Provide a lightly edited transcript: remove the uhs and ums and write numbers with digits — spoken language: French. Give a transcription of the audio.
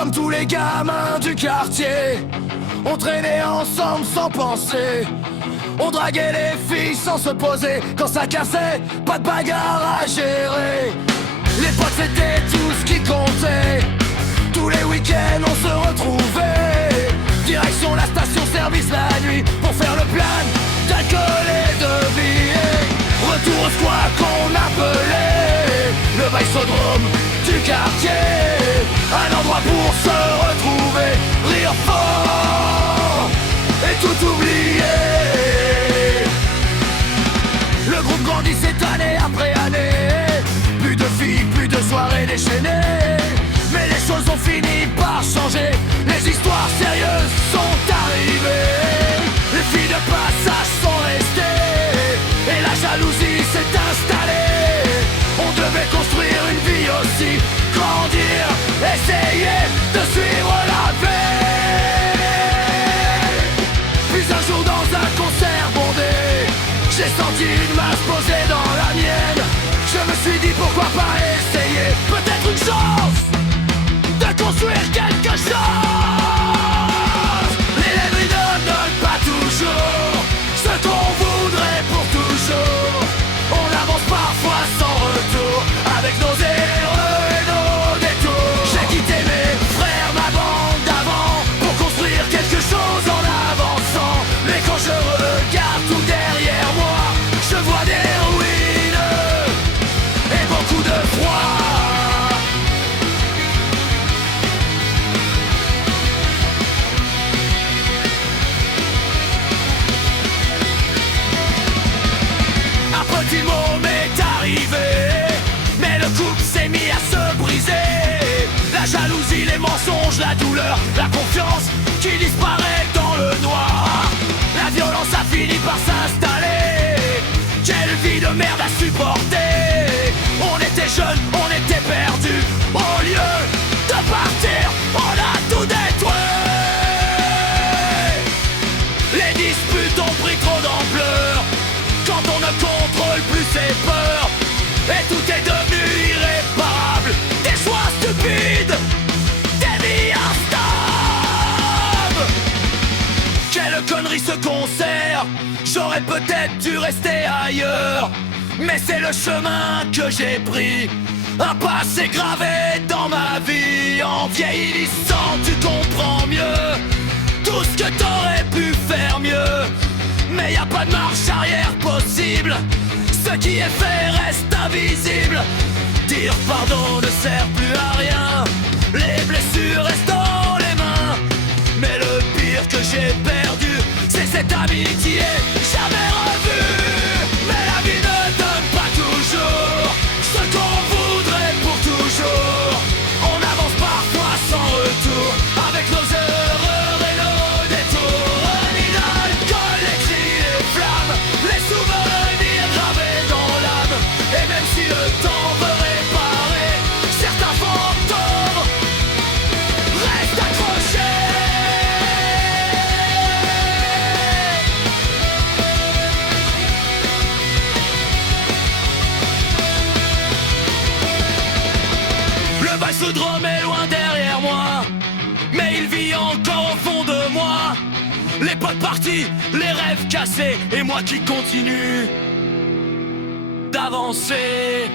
Comme tous les gamins du quartier, on traînait ensemble sans penser. On draguait les filles sans se poser. Quand ça cassait, pas de bagarre à gérer. Les potes c'était tout ce qui comptait. Tous les week-ends on se retrouvait. Direction la station-service la nuit pour faire le plan d'alcool et de billets. Retour au squat qu'on appelait le Vaisodrome du quartier. Un endroit pour se retrouver, rire fort et tout oublier. Le groupe grandissait année après année. Plus de filles, plus de soirées déchaînées. Mais les choses ont fini par changer. Les histoires sérieuses sont arrivées. Les filles de passage sont restées. Et la jalousie s'est installée. On devait construire une vie aussi. Grandir, essayer de suivre la paix. Puis un jour dans un concert bondé, j'ai senti une main se poser dans la mienne. Je me suis dit pourquoi pas essayer. Peut-être une chance de construire quelque chose. Les lèvres ne donnent pas toujours ce qu'on voudrait pour toujours. On avance parfois sans retour, avec nos erreurs et nos détours. J'ai quitté mes frères, ma bande d'avant, pour construire quelque chose en avançant. Mais quand je regarde tout derrière moi, je vois des ruines et beaucoup de froid. Un petit mot m'est arrivé, mais le couple s'est mis à se briser. La jalousie, les mensonges, la douleur, la confiance qui disparaît dans le noir. La violence a fini par s'installer. Quelle vie de merde à supporter. On était jeunes, on était perdus. Au lieu de partir, on a tout détruit. Les disputes ont pris trop d'ampleur quand on ne contrôle plus ses peurs. Et tout est devenu irréparable. Des choix stupides, des vies instables. Quelle connerie ce concert. J'aurais peut-être dû rester ailleurs. Mais c'est le chemin que j'ai pris. Un passé gravé dans ma vie. En vieillissant tu comprends mieux tout ce que t'aurais pu faire mieux. Mais y a pas de marche arrière possible. Ce qui est fait reste invisible. Dire pardon ne sert plus à rien. Les blessures restent dans les mains. Mais le pire que j'ai perdu, c'est cette amitié jamais revue. Mais la vie ne donne pas toujours ce qu'on voudrait pour toujours. On avance parfois sans retour, avec nos erreurs et nos détours. Un idole colle les cris, les flammes, les souvenirs gravés dans l'âme. Et même si le temps veut réparer certains fantômes, reste accroché. Le Vaisodrome est loin derrière moi, mais il vit encore au fond de moi. Les potes partis, les rêves cassés, et moi qui continue d'avancer.